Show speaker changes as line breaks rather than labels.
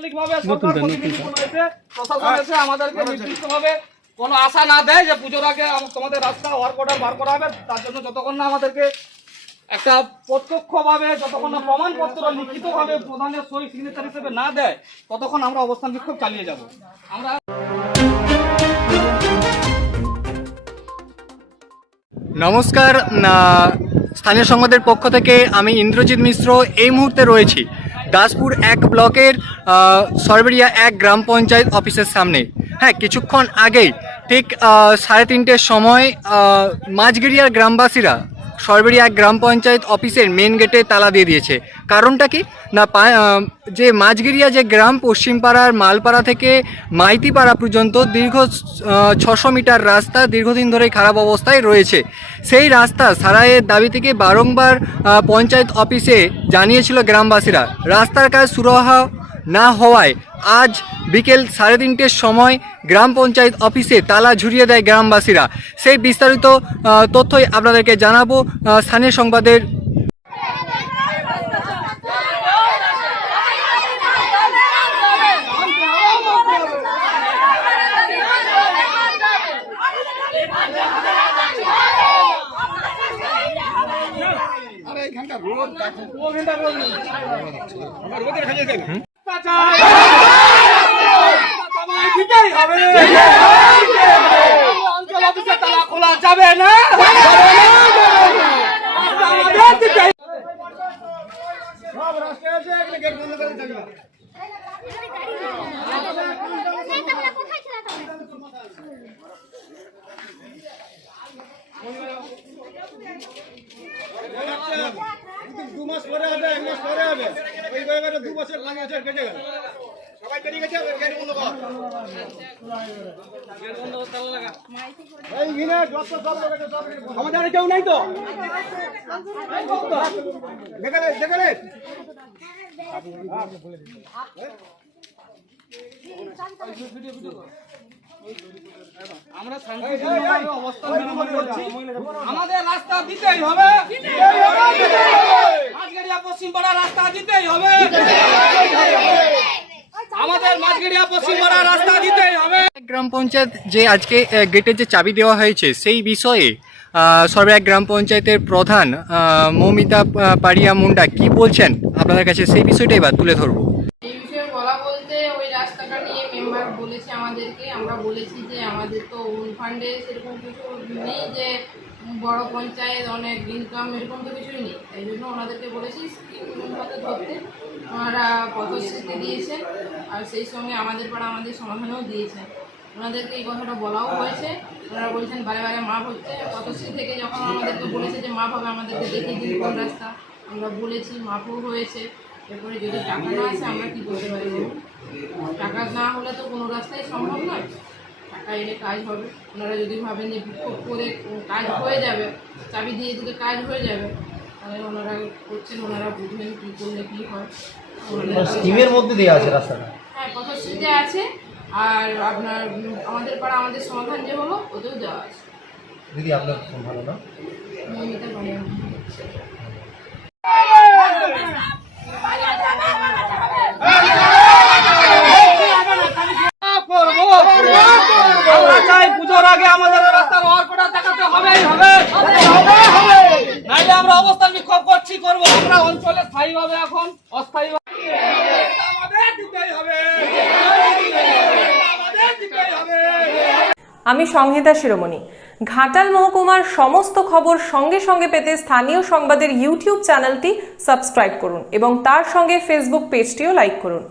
আঞ্চলিকভাবে সরকার প্রশাসন এসে আমাদেরকে নির্দিষ্টভাবে কোনো আশা না দেয় যে পুজোর আগে তোমাদের রাস্তা ওয়ার্ক অর্ডার বার করা হবে। তার জন্য যতক্ষণ না আমাদেরকে একটা প্রত্যক্ষভাবে যতক্ষণ না প্রমাণপত্র লিখিতভাবে প্রধানের সই সিগনেচার হিসেবে না দেয় ততক্ষণ আমরা অবস্থান বিক্ষোভ চালিয়ে যাব। আমরা
নমস্কার স্থানীয় সংবাদের পক্ষ থেকে আমি ইন্দ্রজিৎ মিশ্র এই মুহূর্তে রয়েছি। দাসপুর এক ব্লকের সরবেরিয়া এক গ্রাম পঞ্চায়েত অফিসের সামনে। হ্যাঁ কিছুক্ষণ আগেই ঠিক সাড়ে তিনটের সময় মাঝগিরিয়ার গ্রামবাসীরা সরবেরিয়া গ্রাম পঞ্চায়েত অফিসের মেন গেটে তালা দিয়ে দিয়েছে। কারণটা কি? না যে মাঝগিরিয়া যে গ্রাম পশ্চিমপাড়ার মালপাড়া থেকে মাইতিপাড়া পর্যন্ত দীর্ঘ ছশো মিটার রাস্তা দীর্ঘদিন ধরেই খারাপ অবস্থায় রয়েছে। সেই রাস্তা সারাইয়ের দাবি থেকে বারংবার পঞ্চায়েত অফিসে জানিয়েছিল গ্রামবাসীরা। রাস্তার কাজ সুরাহা না হওয়ায় আজ বিকেল সাড়ে তিনটের সময় গ্রাম পঞ্চায়েত অফিসে তালা ঝুরিয়ে দেয় গ্রামবাসীরা। সেই বিস্তারিত তথ্যই আপনাদেরকে জানাব স্থানীয় সংবাদের
অঞ্চল অফিসে তালা খোলা যাবে না
দু মাস পরে হবে এক মাস পরে হবে। জায়গাটা দু বছর পাঁচ বছর কেটে গেল। সবাই বেরিয়ে গেছে গেট বন্ধ কর। এই ঘিনে যত সব লোক সব আমাদের কেউ নাই তো?
আমরা অবস্থান আমাদের রাস্তা দিতেই হবে।
গ্রাম পঞ্চায়েত যে আজকে গেটের যে চাবি দেওয়া হয়েছে, সেই বিষয়ে সর্বে গ্রাম পঞ্চায়েতের প্রধান মৌমিতা পাড়িয়া মুন্ডা কি বলছেন? আপনাদের কাছে সেই বিষয়টাই এবার তুলে ধরবো
এই বিষয়ে বলা বলতে ওই রাস্তাটা নিয়ে বলেছে আমাদেরকে। আমরা বলেছি যে আমাদের তো ওন ফান্ডে সেরকম কিছু নেই যে বড় পঞ্চায়েত অনেক ইনকাম এরকম তো কিছুই নেই। তাই জন্য ওনাদেরকে বলেছি স্কিম মতো ধরতে ওনারা পথশ্রুতি দিয়েছেন আর সেই সঙ্গে আমাদের পাড়া আমাদের সমাধানও দিয়েছেন ওনাদেরকে এই কথাটা বলাও হয়েছে। ওনারা বলছেন বারে বারে মাপ হচ্ছে। পথশ্রী থেকে যখন আমাদেরকে বলেছে যে মাপ হবে, আমাদেরকে দেখিয়ে দিন কোন রাস্তা। আমরা বলেছি মাপও হয়েছে। এরপরে যদি টাকা না আসে আমরা কি করতে পারি? টাকা না হলে তো কোনো রাস্তাই সম্ভব নয়। টাকা এলে কাজ হবে। ওনারা যদি ভাবেন যে বিক্ষোভ করে কাজ হয়ে যাবে চাবি দিয়ে দিলে কাজ হয়ে যাবে তাহলে ওনারা করছেন ওনারা বুঝবেন কী করলে কী হয়। ওনাদের-
স্কিমের মধ্যে দেওয়া আছে রাস্তাটা?
হ্যাঁ পথশ্রীতে আছে। আর আপনার আমাদের পাড়া আমাদের সমাধান যে হলো ওতেও দেওয়া আছে।
দিদি আপনার ভালো না
মমিতা বাড়িয়া
করব আমরা চাই পুজোর আগে আমাদের রাস্তার ওয়ার্কটা দেখাতে হবেই হবে নাইলে আমরা অবস্থান বিক্ষোভ করব। আমরা অঞ্চলে স্থায়ীভাবে এখন অস্থায়ীভাবে
আমি সংহিতা শিরোমণি। ঘাটাল মহকুমার সমস্ত খবর সঙ্গে সঙ্গে পেতে স্থানীয় সংবাদের ইউটিউব চ্যানেলটি সাবস্ক্রাইব করুন এবং তার সঙ্গে ফেসবুক পেজটিও লাইক করুন।